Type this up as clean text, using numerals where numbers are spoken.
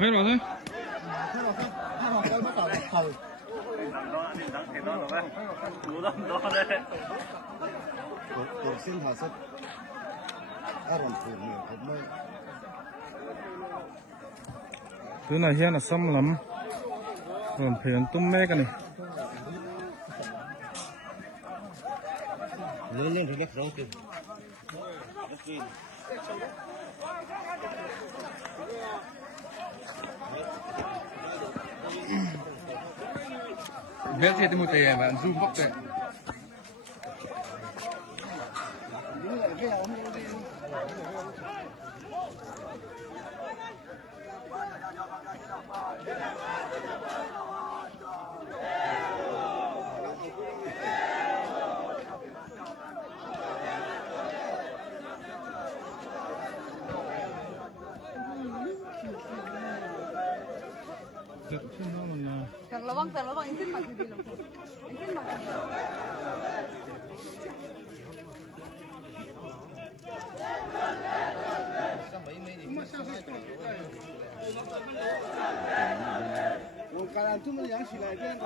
Phết vào thôi. Thứ này hiện là xăm lắm. Còn phải ăn tôm mê cái này. Lên thì biết rõ chứ. Biết thì một tề và zoom bóc tề. Thằng lo băng anh xin mặc gì đi làm anh xin mặc Nông cạn chúng mình养起来，这样子。